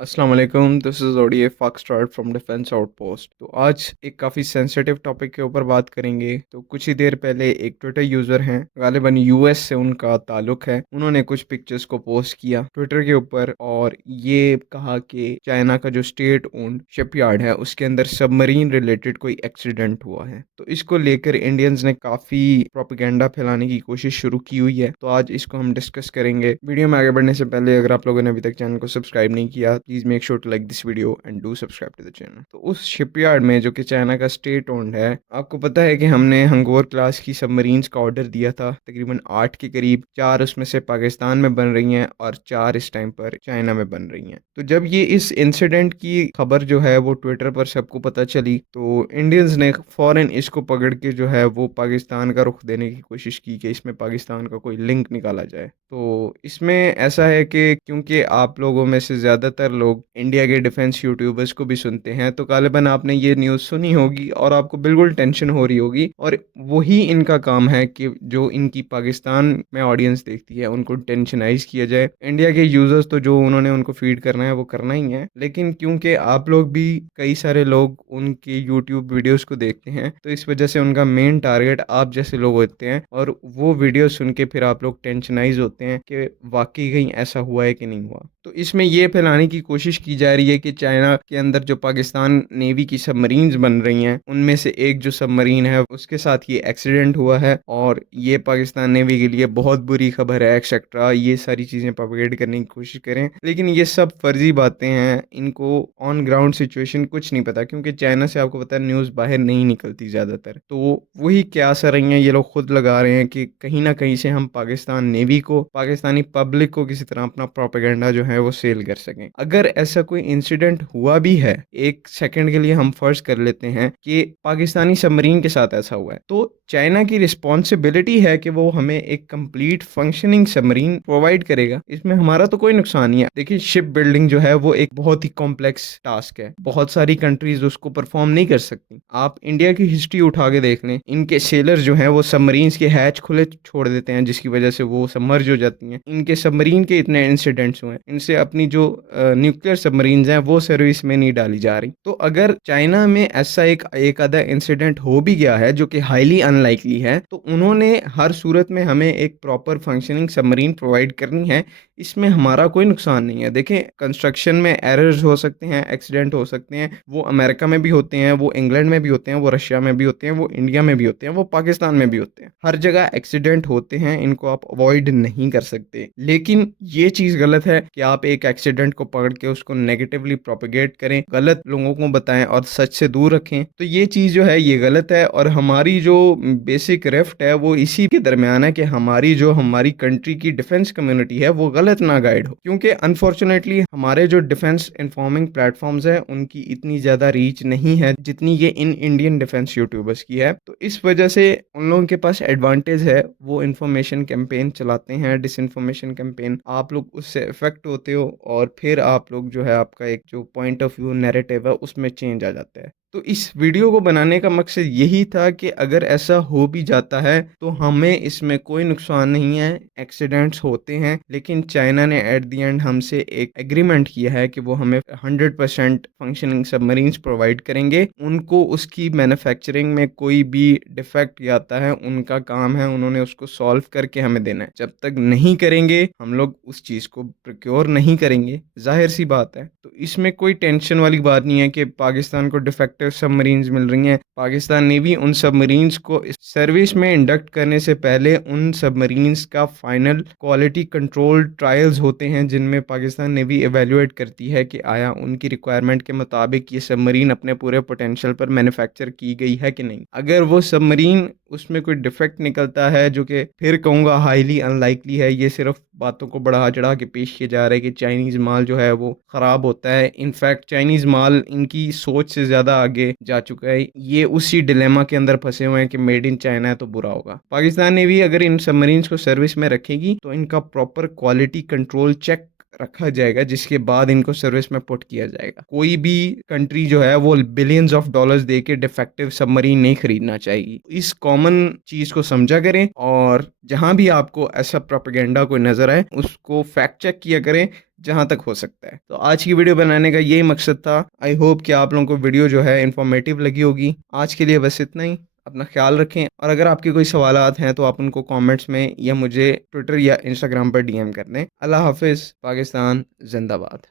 अस्सलाम वालेकुम, this is ODA foxtrot from defence outpost. तो आज एक काफ़ी सेंसिटिव टॉपिक के ऊपर बात करेंगे। तो कुछ ही देर पहले एक ट्विटर यूज़र हैं, गालिबन यूएस से उनका ताल्लुक है। उन्होंने कुछ पिक्चर्स को पोस्ट किया ट्विटर के ऊपर और ये कहा कि चाइना का जो स्टेट ओन्ड शिपयार्ड है उसके अंदर सबमरीन रिलेटेड कोई एक्सीडेंट हुआ है। तो इसको लेकर इंडियंस ने काफ़ी प्रोपेगेंडा फैलाने की कोशिश शुरू की हुई है। तो आज इसको हम डिस्कस करेंगे। वीडियो में आगे बढ़ने से पहले अगर आप लोगों ने अभी तक चैनल को सब्सक्राइब नहीं किया, please make sure to like this video and do subscribe to the channel. तो उस शिपयार्ड में जो कि चाइना का स्टेट ओन्ड है, आपको पता है कि हमने हंगोर क्लास की सबमरीन्स का ऑर्डर दिया था, तकरीबन 8 के करीब। 4 उसमें से पाकिस्तान में बन रही हैं और 4 इस टाइम पर चाइना में बन रही हैं। तो जब ये इस इंसिडेंट की खबर जो है वो ट्विटर पर सबको पता चली, तो इंडियंस ने फौरन इसको पकड़ के जो है वो पाकिस्तान का रुख देने की कोशिश की कि इसमें पाकिस्तान का कोई लिंक निकाला जाए। तो इसमें ऐसा है कि क्योंकि आप लोगों में से ज़्यादातर लोग इंडिया के डिफेंस यूट्यूबर्स को भी सुनते हैं, तो गालिबन आपने ये न्यूज़ सुनी होगी और आपको बिल्कुल टेंशन हो रही होगी। और वही इनका काम है कि जो इनकी पाकिस्तान में ऑडियंस देखती है उनको टेंशनाइज किया जाए। इंडिया के यूज़र्स तो जो उन्होंने उनको फीड करना है वो करना ही है, लेकिन क्योंकि आप लोग भी, कई सारे लोग उनके यूट्यूब वीडियोस को देखते हैं, तो इस वजह से उनका मेन टारगेट आप जैसे लोग होते हैं और वो वीडियो सुन के फिर आप लोग टेंशनाइज होते हैं कि वाकई कहीं ऐसा हुआ है कि नहीं हुआ। तो इसमें ये फैलाने की कोशिश की जा रही है कि चाइना के अंदर जो पाकिस्तान नेवी की सबमरीन्स बन रही हैं उनमें से एक जो सबमरीन है उसके साथ ये एक्सीडेंट हुआ है और ये पाकिस्तान नेवी के लिए बहुत बुरी खबर है एक्सेट्रा। ये सारी चीज़ें प्रोपेगेट करने की कोशिश करें, लेकिन ये सब फर्जी बातें हैं। इनको ऑन ग्राउंड सिचुएशन कुछ नहीं पता, क्योंकि चाइना से आपको पता है न्यूज़ बाहर नहीं निकलती ज़्यादातर। तो वही क्या असर रही हैं ये लोग खुद लगा रहे हैं कि कहीं ना कहीं से हम पाकिस्तान नेवी को, पाकिस्तानी पब्लिक को किसी तरह अपना प्रोपेगेंडा जो है वो सेल कर सकें। अगर ऐसा कोई इंसिडेंट हुआ भी है, एक सेकंड के लिए हम फर्ज कर लेते हैं कि पाकिस्तानी सबमरीन के साथ ऐसा हुआ है, तो चाइना की रिस्पॉन्सिबिलिटी है कि वो हमें एक कंप्लीट फंक्शनिंग सबमरीन प्रोवाइड करेगा। इसमें हमारा तो कोई नुकसान नहीं है। देखिए, शिप बिल्डिंग जो है वो एक बहुत ही कॉम्प्लेक्स टास्क है, बहुत सारी कंट्रीज उसको परफॉर्म नहीं कर सकती। आप इंडिया की हिस्ट्री उठा के देख लें, इनके सेलर्स जो हैं वो सबमरीन्स के हैच खुले छोड़ देते हैं, जिसकी वजह से वो सबमर्ज हो जाती हैं। इनके सबमरीन के इतने इंसिडेंट्स हुए हैं, इनसे अपनी जो न्यूक्लियर सबमरीन्स हैं वो सर्विस में नहीं डाली जा रही। तो अगर चाइना में ऐसा एक आधा इंसिडेंट हो भी गया है जो कि हाईली अनलाइकली है, तो उन्होंने हर सूरत में हमें एक प्रॉपर फंक्शनिंग सबमरीन प्रोवाइड करनी है। इसमें हमारा कोई नुकसान नहीं है। देखें, कंस्ट्रक्शन में एरर्स हो सकते हैं, एक्सीडेंट हो सकते हैं, वो अमेरिका में भी होते हैं, वो इंग्लैंड में भी होते हैं, वो रशिया में भी होते हैं, वो इंडिया में भी होते हैं, वो पाकिस्तान में भी होते हैं। हर जगह एक्सीडेंट होते हैं, इनको आप अवॉइड नहीं कर सकते। लेकिन ये चीज़ गलत है कि आप एक एक्सीडेंट को पकड़ के उसको नेगेटिवली प्रोपेगेट करें, गलत लोगों को बताएं और सच से दूर रखें। तो ये चीज़ जो है ये गलत है और हमारी जो बेसिक रिफ्ट है वो इसी के दरमियान है कि हमारी कंट्री की डिफेंस कम्युनिटी है वो गलत ना गाइड हो। क्योंकि अनफॉर्चुनेटली हमारे जो डिफेंस इन्फॉर्मिंग प्लेटफॉर्म्स हैं उनकी इतनी ज़्यादा रीच नहीं है जितनी ये इन इंडियन डिफेंस यूट्यूबर्स की है। तो इस वजह से उन लोगों के पास एडवांटेज है, वो इन्फॉर्मेशन कैंपेन चलाते हैं, डिसइन्फॉर्मेशन कैंपेन। आप लोग उससे इफेक्ट होते हो और फिर आप लोग जो है आपका एक जो पॉइंट ऑफ व्यू नैरेटिव है उसमें चेंज आ जाता है। तो इस वीडियो को बनाने का मकसद यही था कि अगर ऐसा हो भी जाता है तो हमें इसमें कोई नुकसान नहीं है। एक्सीडेंट्स होते हैं, लेकिन चाइना ने एट द एंड हमसे एक एग्रीमेंट किया है कि वो हमें 100% फंक्शनिंग सबमरीन्स प्रोवाइड करेंगे। उनको उसकी मैन्युफैक्चरिंग में कोई भी डिफेक्ट आता है, उनका काम है, उन्होंने उसको सॉल्व करके हमें देना है। जब तक नहीं करेंगे हम लोग उस चीज़ को प्रोक्योर नहीं करेंगे, जाहिर सी बात है। तो इसमें कोई टेंशन वाली बात नहीं है कि पाकिस्तान को डिफेक्टिव सबमरीन्स मिल रही हैं। पाकिस्तान नेवी उन सबमरीन्स को सर्विस में इंडक्ट करने से पहले उन सबमरीन्स का फाइनल क्वालिटी कंट्रोल ट्रायल्स होते हैं, जिनमें पाकिस्तान नेवी एवेल्युएट करती है कि आया उनकी रिक्वायरमेंट के मुताबिक ये सबमरीन अपने पूरे पोटेंशियल पर मैन्युफैक्चर की गई है कि नहीं। अगर वो सबमरीन उसमें कोई डिफेक्ट निकलता है, जो कि फिर कहूँगा हाईली अनलाइकली है, ये सिर्फ बातों को बढ़ा चढ़ा के पेश किया जा रहा है कि चाइनीज़ माल जो है वो ख़राब होता है। इनफैक्ट चाइनीज़ माल इनकी सोच से ज़्यादा आगे जा चुका है। ये उसी डिलेमा के अंदर फंसे हुए हैं कि मेड इन चाइना है तो बुरा होगा। पाकिस्तान ने भी अगर इन सबमरीन्स को सर्विस में रखेगी तो इनका प्रॉपर क्वालिटी कंट्रोल चेक रखा जाएगा, जिसके बाद इनको सर्विस में पुट किया जाएगा। कोई भी कंट्री जो है वो बिलियंस ऑफ डॉलर्स दे के डिफेक्टिव सबमरीन नहीं खरीदना चाहिए। इस कॉमन चीज को समझा करें, और जहां भी आपको ऐसा प्रोपेगेंडा कोई नजर आए उसको फैक्ट चेक किया करें जहां तक हो सकता है। तो आज की वीडियो बनाने का यही मकसद था। आई होप कि आप लोगों को वीडियो जो है इंफॉर्मेटिव लगी होगी। आज के लिए बस इतना ही। अपना ख्याल रखें, और अगर आपके कोई सवालात हैं तो आप उनको कमेंट्स में या मुझे ट्विटर या इंस्टाग्राम पर डीएम कर दें। अल्लाह हाफिज़। पाकिस्तान जिंदाबाद।